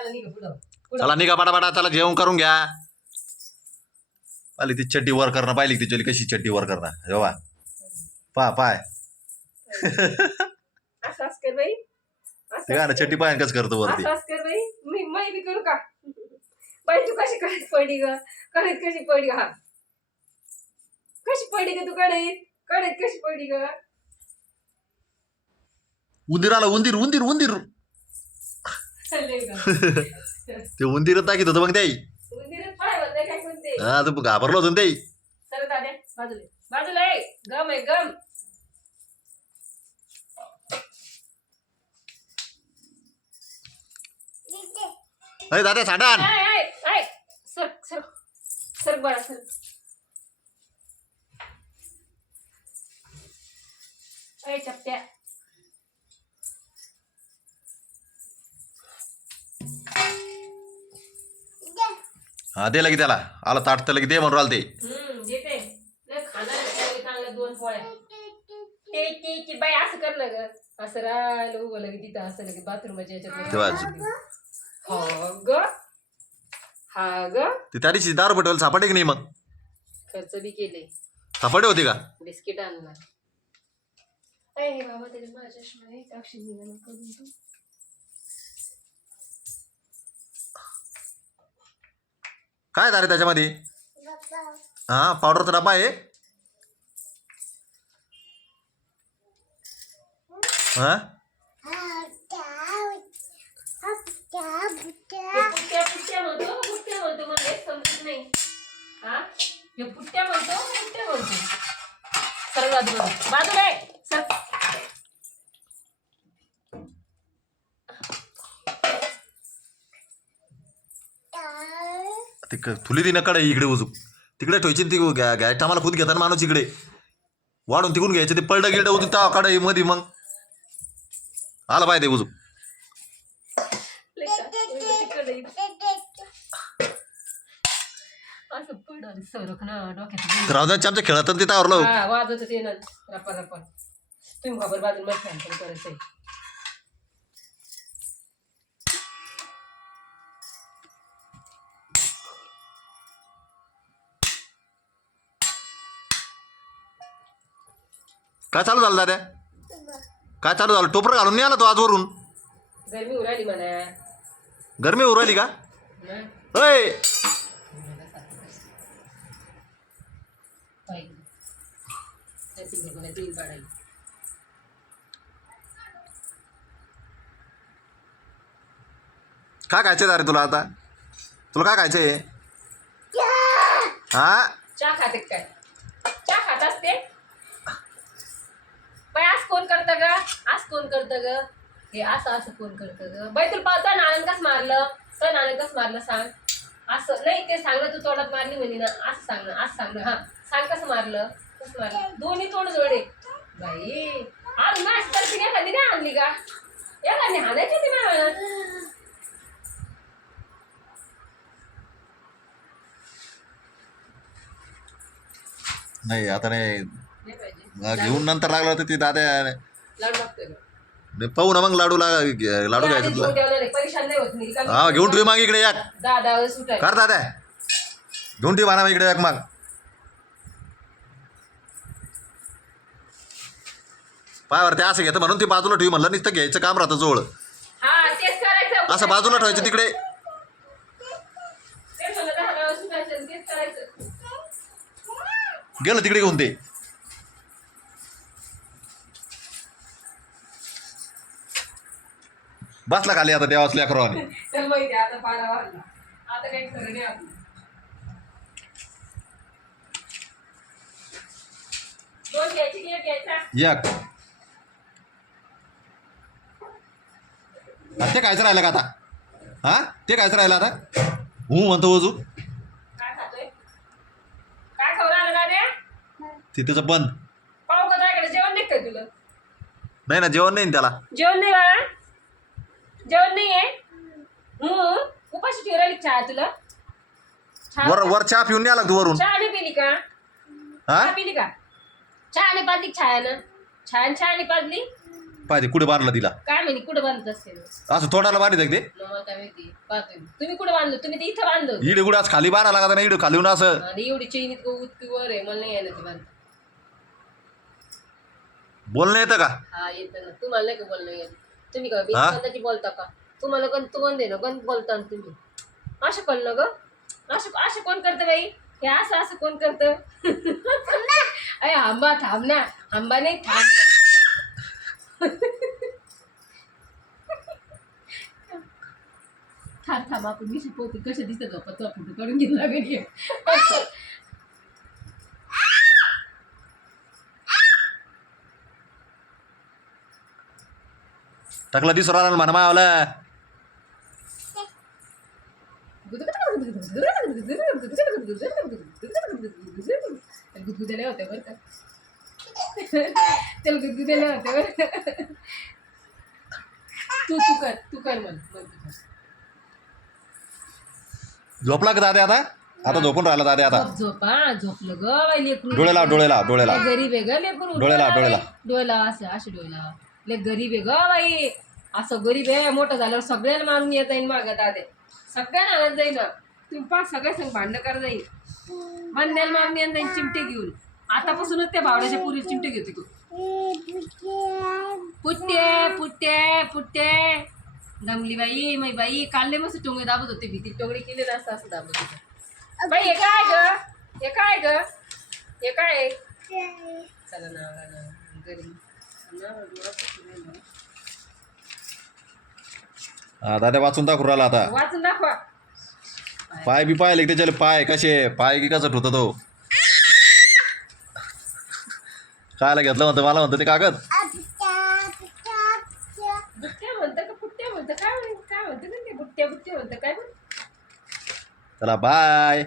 चला निघा पटापटा, चला जेवण करून घ्या. पाहिली ती चड्डी वर करणं, पाहिली तिची कशी चड्डी वर करणं जेव्हा पाय ते गाणं चड्डी पाय कसं करतो वरती. मी करू का बाई? तू कशी कळत पडली ग? कळत कशी पडली? हा कशी पडली ग तू? कळत कळत कशी पडली ग? उंदीर आला, उंदीर उंदीर उंदीर ते उंदीर टाकीत होतं मग त्याई. हा तू घाबरलो होतो त्याई. सर दाद्या बाजूला बाजूला आहे. गम आहे गम. अरे दादा साडान सर सर सर बळा सर. अय चपट्या. हा दे लगे त्याला आला ताट तर लगे दे म्हणून राहिलं ते. देते चांगल्या 2 पोळ्या. ते बाई असं कर ना ग. असं राहिलं उभं लगे तिथं असं लगे बाथरूमच्या याच्यात. हा ग ते त्या दिवशी दारू पटवायला सापडे की नाही? मग खर्च बी केले. सापडे होते का? बिस्किट आणला. अरे बाबा त्याच्या माझ्या अक्षी करून तू काय दारे त्याच्यामध्ये? हा पावडरचा डबा आहे. हा पुट्ट्या म्हणतो मला समजत नाही. हा हे पुट्ट्या म्हणतो. सर बाजूला आहे. सर ते थुली ती नकडे इकडे उजू तिकडे ठेवायची. ती घ्यायचं आम्हाला खुद घेताना माणूस इकडे वाढून तिकून घ्यायचं. ते पलट गिलट उजू त्या कडे मध्ये मग आला पाहिजे उजू. आमच्या खेळात तिथं आवरलं वाजत ते ना रपा रपा. तुम्ही खबर बाजून मग फॅन पण करायचंय. काय चालू झालं दादा? काय चालू झालं? टोपर घालून नाही आला तो आजवरून? गरमी उराली म्हणा. गरमी उराली का? अय काय खायचंय दारे तुला? आता तुला काय खायचंय? हा चहा खाते काय? चहा खात असते बाई. आज कोण करतं ग? आज कोण करतं ग? हे असं कोण करतं ग? बाई तुला पाहता नाणं कसं मारलं? तर नाणं कसं मारलं सांग. असं नाही ते सांगलं तू तोंडात मारली म्हणे ना. असं सांग ना. असं सांग ना. हा सांग कसं मारलं? कसं मारलं? दोन्ही तोंड जोडे बाई. आज नाच तर तिने एखादी नाही आणली का? एखादी हाणायची ती मला. नाही आता नाही घेऊन नंतर लागलं तर ती दादा पाहू ना मग. लाडू लाडू घ्यायचं. हा घेऊन ठेव मग इकडे एक. कर दादा घेऊन ठेव म्हणा इकडे एक. मग पायावर ते असं घेतं म्हणून ती बाजूला ठेवी म्हणलं. नुसतं घ्यायचं काम राहतं जवळ. असं बाजूला ठेवायचं तिकडे. गेलं तिकडे घेऊन ते. बसला खाली आता देवाच लेकरावाने. एक ते कायचं राहिलं का आता? हा ते कायचं राहिलं आता? म्हणतो वजू ते त्याचं बंद. जेवण नाही काय तुला? नाही ना जेवण नाही त्याला. जेवण नाही बाळा. जेवण नाहीये. उपाशी ठेव राहिली चहा तुला. वर चहा पिऊन नाही आला तू वरून? चहा नाही पिली का? चहा पिली का? चहा नाही पाजली छायानं. छायान चहा नाही पाजली. पाहिजे कुठे बांधलं तिला काय म्हणे कुठं बांधत असते असं तोंडाला बांधित ते मला काय माहिती पाहतोय मी. तुम्ही कुठं बांधलं तुम्ही ते इथं बांधलं होतं. इडे कुठे आज खाली बांधा लागत नाही इडे खाली येऊन असं आणि एवढी चैनीत उतकी वर आहे मला नाही यायला ते बांधता बोलणं येतं का हा येतं ना तुम्हाला नाही का बोलणं येत तुम्ही का हा? बिनकांदाची बोलता का तुम्हाला गण तू बंद आहे ना गण बोलता ना तुम्ही असं कळलं ग असं कोण करतं बाई हे असं कोण करतं अरे आंबा थांब ना आंबा नाही थांब थांब आपण मी शिकवते कसे दिसत फोटो काढून घेतला घरी टाकला दिसू राहिला म्हणा मावला गुदगुदल्या होत्या बरं का त्याला गुदगुदल्या होत्या बरं तू कर मला झोपला का दादा आता आता झोपून राहिला दादा आता झोपलं ग बाई लेकरू डोळे लाव गरीब आहे ग लेकरू डोळ्याला असे डोळ्याला लय गरीब आहे ग बाई असं गरीब आहे मोठं झाल्यावर सगळ्यांना मारून येत जाईन मागं दादे सगळ्यांना आणत जाईन तुम्ही पाच सगळ्या संग भांडणं कर जाईल मंद्याला मारून येत जाईन चिमटे घेऊन आतापासूनच त्या भावड्याच्या पुरी चिमटे घेते तू पुट्टे दमली बाई मै बाई काढले मस्त टोंगे दाबत होते भीती टोंगडे केले ना असं दाबत होते बाई हे काय ग हे काय चला ना गरीब हा दादा वाचून दाखवू राहिला आता वाचून दाखवा पाय बी पाहिले त्याच्याले पाय कसे पाय की कसं होता तो खायला घेतलं म्हणतं मला म्हणतं ते कागद बुट्ट्या म्हणतं का पुट्ट्या म्हणतं काय म्हणतं का ते बुट्ट्या म्हणतं काय चला बाय